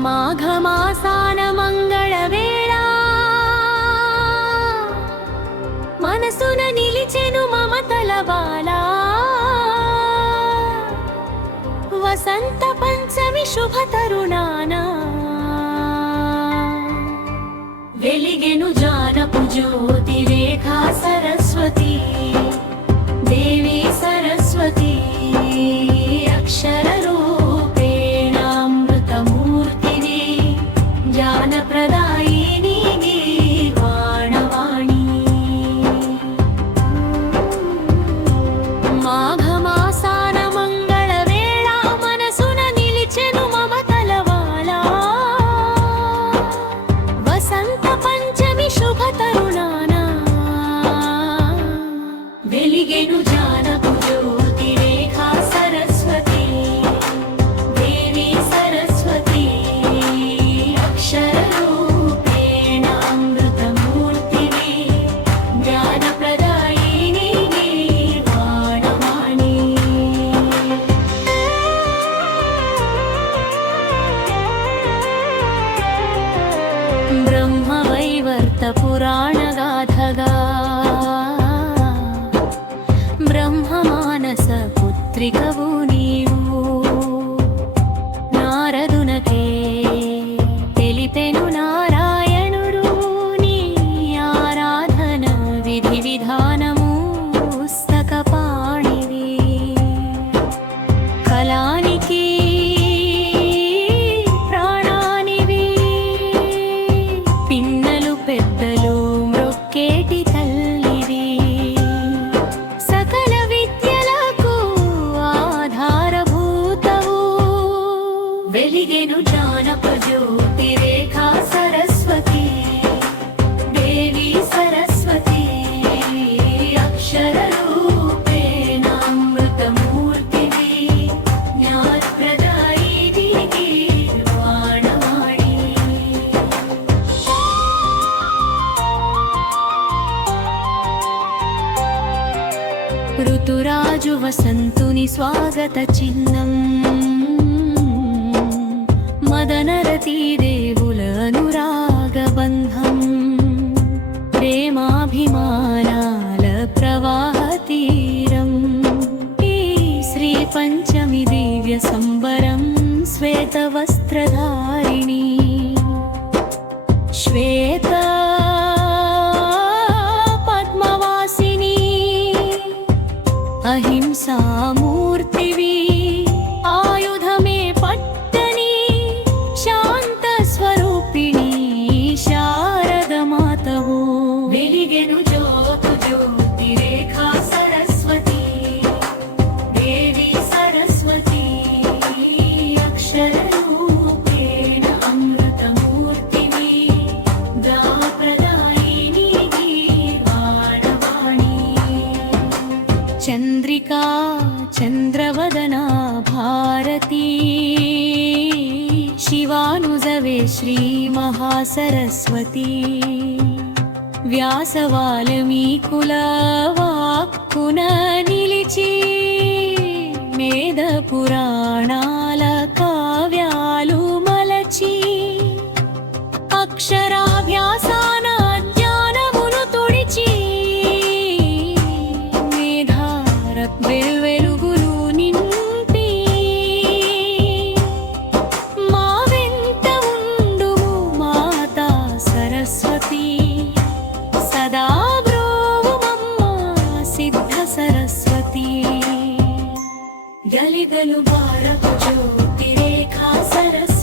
మాఘమాసాన మంగళవేళ మనసున నిలిచెను మమతల బాల వసంత పంచమి శుభ తరుణాన వెలిగెను జానపు జ్యోతి రేఖా సరస్వతి దేవి సరస్వతి అక్షర ప్రదాయిని గీర్వాణవాణి మాఘమాసాన మంగళవేళ మనసున నిలిచెను మమతల వాల వసంత పంచమి శుభ తరుణాన వెలిగెను జానపు జ్యోతి రేఖా సరస్వతి దేవి సరస్వతి అక్షర పురాణగాథగా బ్రహ్మమానస పుత్రికవు నీవు నారదునకే తెలిపెను నారాయణుడు నీ ఆరాధన విధి విధానము పుస్తక పాణివి కళానికి పెద్దలు మ్రొక్కేటి తల్లివి సకల విద్యలకు ఆధారభూతవు వెలిగెను జానప జ్యోతి రేఖా సరస్వతి దేవి సరస్వతి అక్షర రూపేణ అమృతమూర్తివి జ్ఞానప్రదాయిని గీర్వాణవాణి ఋతురాజు వసంతుని స్వాగత చిహ్నం మదనరతీ దేవుల అనురాగబంధం ప్రేమాభిమానాల ప్రవాహ తీరం ఈ శ్రీ పంచమి దివ్య సంబరం శ్వేత వస్త్రధారిణి శ్వేత అహింసామూర్తివి ఆయుధమే పట్టని శాంత స్వరూపిణి శారద మాతవు వెలిగెను జ్యోతు జ్యోతి రేఖా సరస్వతి దేవి సరస్వతి అక్షర రూపేణ అమృతమూర్తివి ప్రదాయిని గీర్వాణవాణి చంద్రికా చంద్రవదనా భారతీ శివానుజవే శ్రీ మహాసరస్వతి వ్యాస వాల్మీకుల వాక్కున నిలిచి వేద పురాణాల కావ్యాలు మలచి అక్షరాభ్యాసాన జ్ఞానమును తుడిచి వెలుగులు నింపి మా వెంట ఉండుము మాతా సరస్వతి సదా బ్రోవుమమ్మ సిద్ధ సరస్వతి గలిగలు భారత జ్యోతి రేఖా సరస్వతి